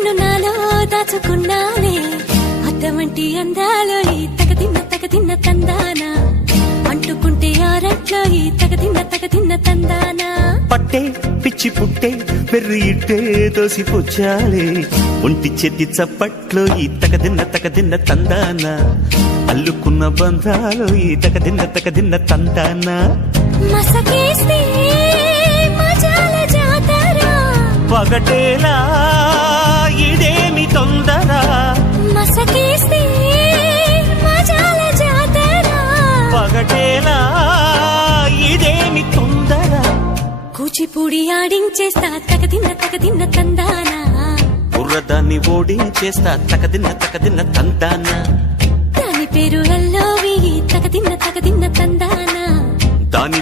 నిన్ను నాలో దాచుకున్నానే అద్దమంటి అందాలో ఈ తగదిన్న తందానా అంటుకుంటే ఆరట్లో ఈ తగదిన్న తందానా పట్టే పిచ్చి పుట్టే పెర్రి ఇట్టే దోసిపుచ్చాలే ఒంటి చేతి చప్పట్లో ఈ తగదిన్న తందానా అల్లుకున్న బంధాలు ఈ తగదిన్న తందానా మసకేస్తే మజాల జాతర పగటేలా ఇదేమి తొందర మసకేస్తే మజాల జాతర పగటేలా ఇదేమి తొందర కూచిపూడి ఆడించేస్తా తగదిన్న తందానా బుర్రదాన్ని ఓడించేస్తా తగదిన్న తందానా దాని పేరు అల్లోవి తగదిన్న తందానా దాని